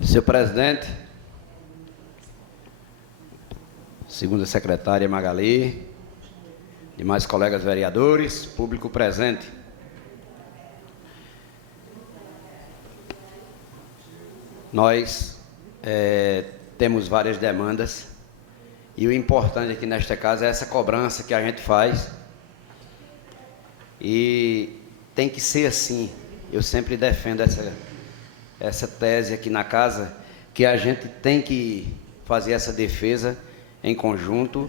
Senhor presidente, segunda secretária Magali, demais colegas vereadores, público presente. Nós temos várias demandas e o importante aqui nesta casa é essa cobrança que a gente faz e tem que ser assim. Eu sempre defendo essa tese aqui na casa, que a gente tem que fazer essa defesa em conjunto,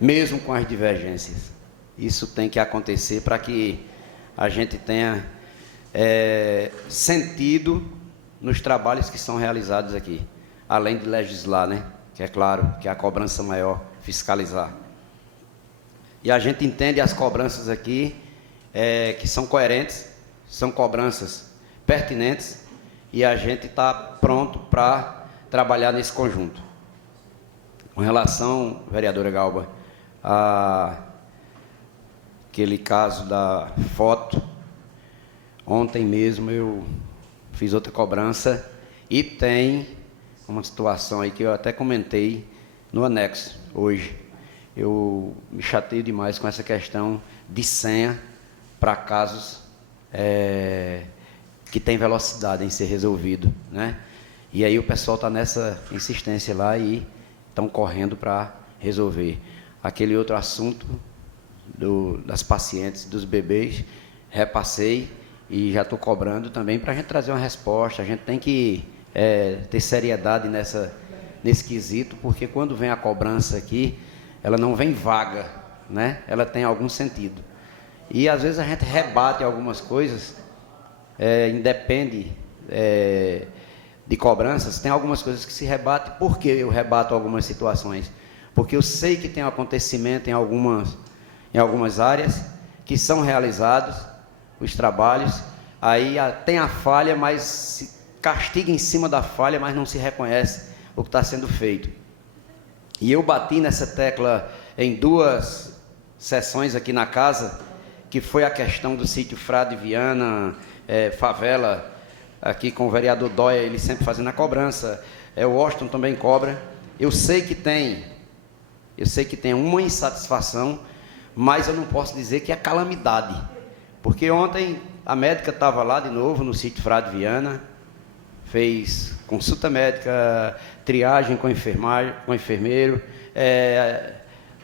mesmo com as divergências. Isso tem que acontecer para que a gente tenha sentido nos trabalhos que são realizados aqui, além de legislar, né? Que é claro que é a cobrança maior, fiscalizar. E a gente entende as cobranças aqui que são coerentes, são cobranças pertinentes, e a gente está pronto para trabalhar nesse conjunto. Com relação, vereadora Galba, aquele caso da foto, ontem mesmo eu fiz outra cobrança e tem uma situação aí que eu até comentei no anexo hoje. Eu me chateio demais com essa questão de senha para casos que tem velocidade em ser resolvido, né? E aí o pessoal está nessa insistência lá e estão correndo para resolver. Aquele outro assunto das pacientes, dos bebês, repassei e já estou cobrando também para a gente trazer uma resposta. A gente tem que ter seriedade nesse quesito, porque quando vem a cobrança aqui, ela não vem vaga, né? Ela tem algum sentido. E às vezes a gente rebate algumas coisas, independe de cobranças. Tem algumas coisas que se rebatem. Por que eu rebato algumas situações? Porque eu sei que tem um acontecimento em algumas áreas que são realizados os trabalhos, aí tem a falha, mas se castiga em cima da falha, mas não se reconhece o que está sendo feito. E eu bati nessa tecla em 2 sessões aqui na casa, que foi a questão do sítio Frade Viana, favela, aqui com o vereador Dóia, ele sempre fazendo a cobrança, o Washington também cobra. Eu sei que tem uma insatisfação, mas eu não posso dizer que é calamidade, porque ontem a médica estava lá de novo no sítio Frade Viana, fez consulta médica, triagem com enfermeiro,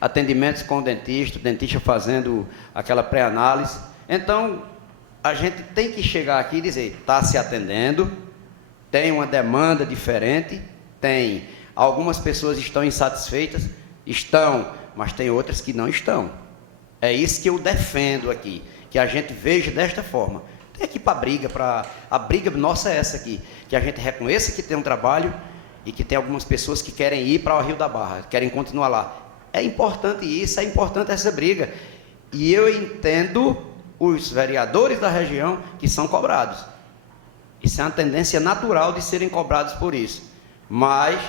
atendimentos com o dentista fazendo aquela pré-análise. Então, a gente tem que chegar aqui e dizer, está se atendendo, tem uma demanda diferente, tem algumas pessoas estão insatisfeitas, mas tem outras que não estão. É isso que eu defendo aqui, que a gente veja desta forma. Tem aqui a briga nossa é essa aqui, que a gente reconheça que tem um trabalho e que tem algumas pessoas que querem ir para o Rio da Barra, querem continuar lá. É importante isso, é importante essa briga. E eu entendo os vereadores da região que são cobrados. Isso é uma tendência natural de serem cobrados por isso. Mas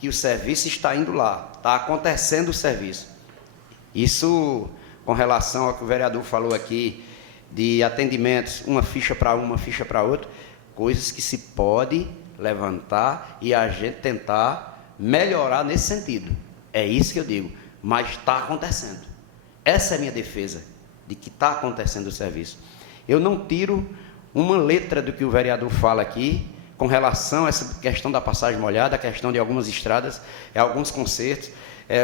que o serviço está indo lá, está acontecendo o serviço. Isso, com relação ao que o vereador falou aqui, de atendimentos, uma ficha para uma ficha para outra, coisas que se pode levantar e a gente tentar melhorar nesse sentido. É isso que eu digo, mas está acontecendo. Essa é a minha defesa, de que está acontecendo o serviço. Eu não tiro uma letra do que o vereador fala aqui, com relação a essa questão da passagem molhada, a questão de algumas estradas, alguns concertos.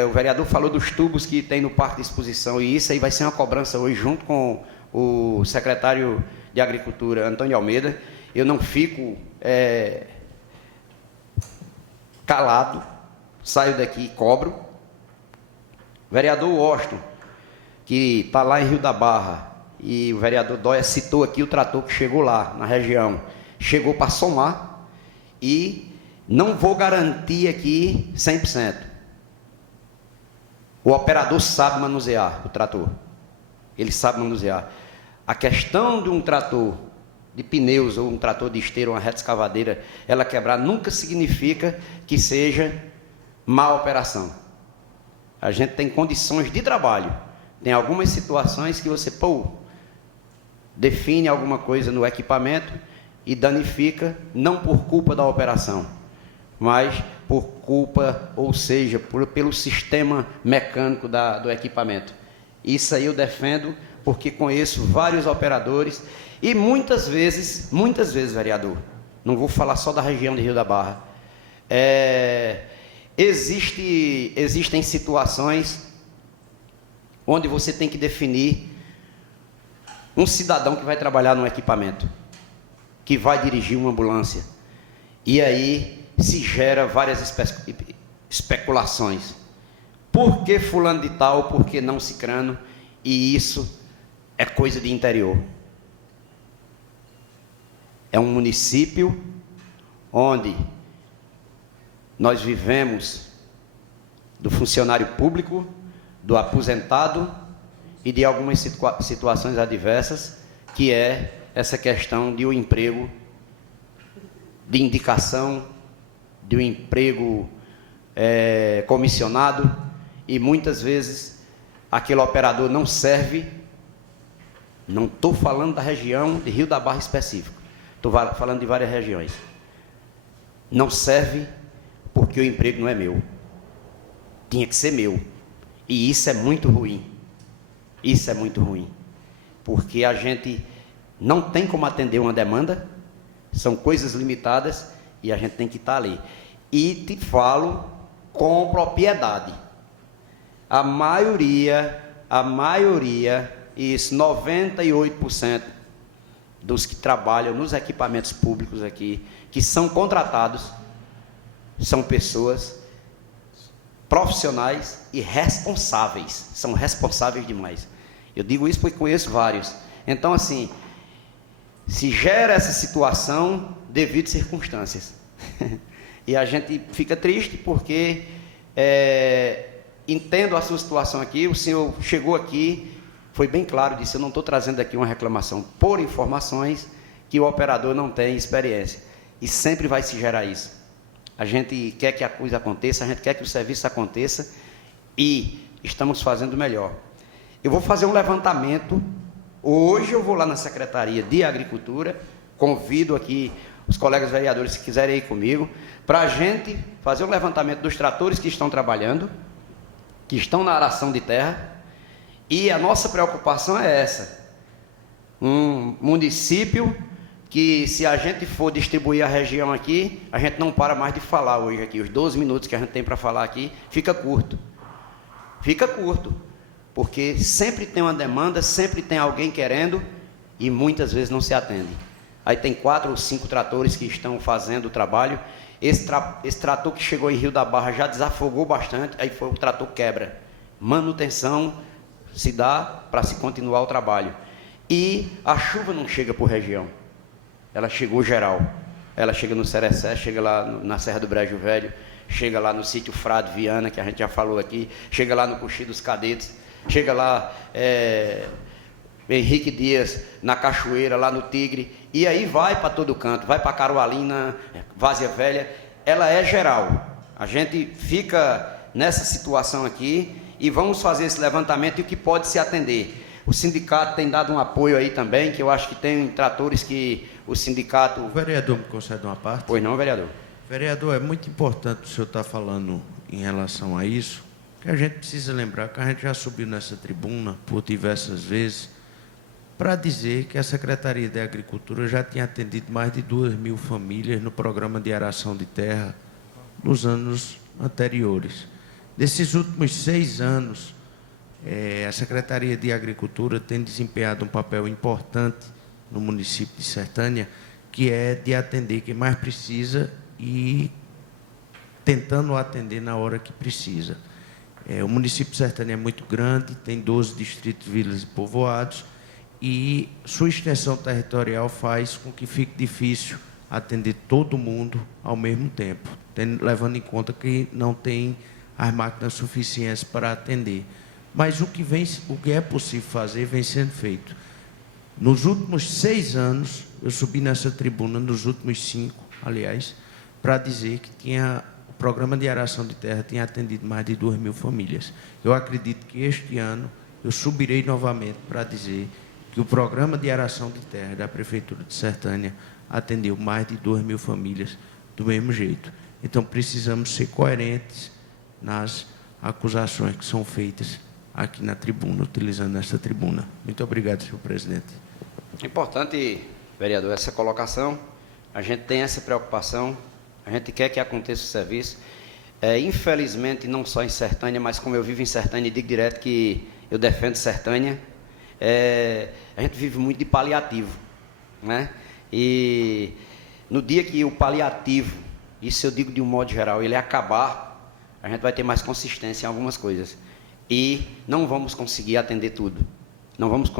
O vereador falou dos tubos que tem no Parque de Exposição, e isso aí vai ser uma cobrança hoje, junto com o secretário de Agricultura, Antônio Almeida. Eu não fico calado, saio daqui e cobro. Vereador Washington, que está lá em Rio da Barra, e o vereador Dóia citou aqui o trator que chegou lá, na região. Chegou para somar, e não vou garantir aqui 100%. O operador sabe manusear o trator. Ele sabe manusear. A questão de um trator de pneus, ou um trator de esteira, uma reta escavadeira, ela quebrar, nunca significa que seja má operação. A gente tem condições de trabalho. Tem algumas situações que você, define alguma coisa no equipamento e danifica, não por culpa da operação, mas por culpa, ou seja, pelo sistema mecânico do equipamento. Isso aí eu defendo porque conheço vários operadores e muitas vezes, vereador, não vou falar só da região de Rio da Barra, existem situações onde você tem que definir um cidadão que vai trabalhar no equipamento, que vai dirigir uma ambulância. E aí se gera várias especulações. Por que fulano de tal, por que não cicrano? E isso é coisa de interior. É um município onde nós vivemos do funcionário público, do aposentado e de algumas situações adversas, que é essa questão de um emprego de indicação, de um emprego comissionado, e muitas vezes aquele operador não serve. Não estou falando da região de Rio da Barra específico, estou falando de várias regiões. Não serve porque o emprego não é meu, tinha que ser meu, e isso é muito ruim. Isso é muito ruim, porque a gente não tem como atender uma demanda, são coisas limitadas e a gente tem que estar ali. E te falo com propriedade, a maioria, isso, 98% dos que trabalham nos equipamentos públicos aqui, que são contratados, são pessoas profissionais e responsáveis, são responsáveis demais. Eu digo isso porque conheço vários. Então, assim, se gera essa situação devido a circunstâncias. E a gente fica triste porque entendo a sua situação aqui. O senhor chegou aqui, foi bem claro, disse: eu não estou trazendo aqui uma reclamação por informações que o operador não tem experiência. E sempre vai se gerar isso. A gente quer que a coisa aconteça, a gente quer que o serviço aconteça e estamos fazendo melhor. Eu vou fazer um levantamento. Hoje eu vou lá na Secretaria de Agricultura, convido aqui os colegas vereadores, se quiserem ir comigo, para a gente fazer um levantamento dos tratores que estão trabalhando, que estão na aração de terra, e a nossa preocupação é essa. Um município que, se a gente for distribuir a região aqui, a gente não para mais de falar hoje aqui. Os 12 minutos que a gente tem para falar aqui, fica curto. Fica curto, porque sempre tem uma demanda, sempre tem alguém querendo, e muitas vezes não se atende. Aí tem 4 ou 5 tratores que estão fazendo o trabalho. Esse trator que chegou em Rio da Barra já desafogou bastante, aí foi o trator quebra. Manutenção se dá para se continuar o trabalho. E a chuva não chega por região, ela chegou geral. Ela chega no Cerecé, chega lá na Serra do Brejo Velho, chega lá no sítio Frade Viana, que a gente já falou aqui, chega lá no Coxi dos Cadetes, chega lá Henrique Dias, na Cachoeira, lá no Tigre, e aí vai para todo canto, vai para Carualina, Várzea Velha, ela é geral. A gente fica nessa situação aqui e vamos fazer esse levantamento e o que pode se atender. O sindicato tem dado um apoio aí também, que eu acho que tem tratores que o sindicato... O vereador me concede uma parte? Pois não, vereador. Vereador, é muito importante o senhor estar falando em relação a isso, que a gente precisa lembrar que a gente já subiu nessa tribuna por diversas vezes para dizer que a Secretaria de Agricultura já tinha atendido mais de 2.000 famílias no programa de aração de terra nos anos anteriores. Desses últimos 6 anos, a Secretaria de Agricultura tem desempenhado um papel importante no município de Sertânia, que é de atender quem mais precisa e tentando atender na hora que precisa. O município de Sertânia é muito grande, tem 12 distritos, vilas e povoados, e sua extensão territorial faz com que fique difícil atender todo mundo ao mesmo tempo, levando em conta que não tem as máquinas suficientes para atender. Mas o que é possível fazer vem sendo feito. Nos últimos 6 anos, eu subi nessa tribuna, nos últimos 5, aliás, para dizer que o programa de aração de terra tinha atendido mais de 2.000 famílias. Eu acredito que este ano eu subirei novamente para dizer que o programa de aração de terra da Prefeitura de Sertânia atendeu mais de 2.000 famílias do mesmo jeito. Então, precisamos ser coerentes nas acusações que são feitas aqui na tribuna, utilizando essa tribuna. Muito obrigado, senhor presidente. Importante, vereador, essa colocação. A gente tem essa preocupação, a gente quer que aconteça o serviço. Infelizmente, não só em Sertânia, mas como eu vivo em Sertânia e digo direto que eu defendo Sertânia, a gente vive muito de paliativo, né? E no dia que o paliativo, isso eu digo de um modo geral, ele acabar, a gente vai ter mais consistência em algumas coisas. E não vamos conseguir atender tudo. Não vamos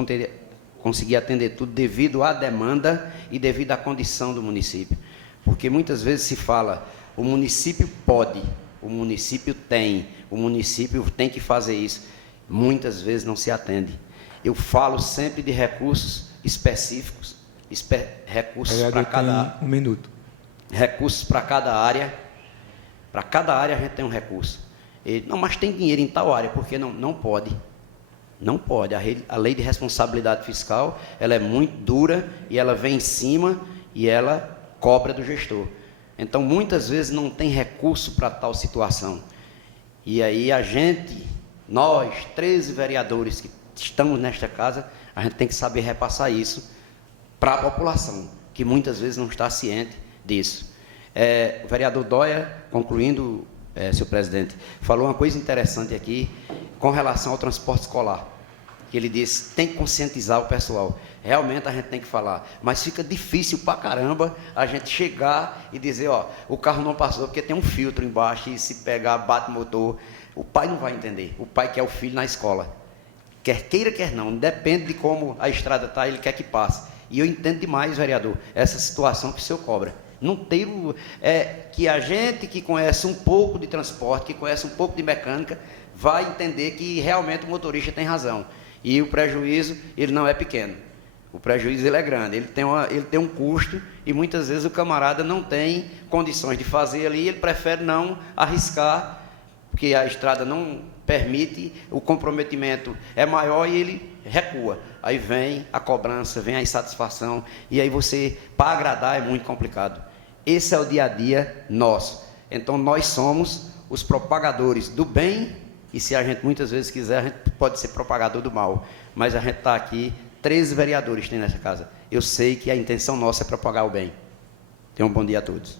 conseguir atender tudo devido à demanda e devido à condição do município. Porque muitas vezes se fala, o município pode, o município tem, o município tem que fazer isso. Muitas vezes não se atende. Eu falo sempre de recursos específicos, recursos para cada... Um minuto. Recursos para cada área. Para cada área a gente tem um recurso. Não, mas tem dinheiro em tal área, porque não pode. Não pode. A lei de responsabilidade fiscal, ela é muito dura e ela vem em cima e ela cobra do gestor. Então, muitas vezes não tem recurso para tal situação. E aí nós, 13 vereadores que estamos nesta casa, a gente tem que saber repassar isso para a população, que muitas vezes não está ciente disso. O vereador Dóia, concluindo, senhor presidente, falou uma coisa interessante aqui com relação ao transporte escolar, que ele disse, tem que conscientizar o pessoal. Realmente a gente tem que falar, mas fica difícil pra caramba a gente chegar e dizer, ó, o carro não passou porque tem um filtro embaixo e se pegar, bate o motor. O pai não vai entender, o pai quer o filho na escola. Quer queira, quer não, depende de como a estrada está, ele quer que passe. E eu entendo demais, vereador, essa situação que o senhor cobra. Não tem que a gente que conhece um pouco de transporte, que conhece um pouco de mecânica, vai entender que realmente o motorista tem razão. E o prejuízo, ele não é pequeno. O prejuízo, ele é grande. Ele tem um custo e muitas vezes o camarada não tem condições de fazer ali, ele prefere não arriscar, porque a estrada não permite, o comprometimento é maior e ele recua. Aí vem a cobrança, vem a insatisfação, e aí você, para agradar, é muito complicado. Esse é o dia a dia nosso. Então, nós somos os propagadores do bem, e se a gente muitas vezes quiser, a gente pode ser propagador do mal. Mas a gente está aqui, 13 vereadores tem nessa casa. Eu sei que a intenção nossa é propagar o bem. Tenham um bom dia a todos.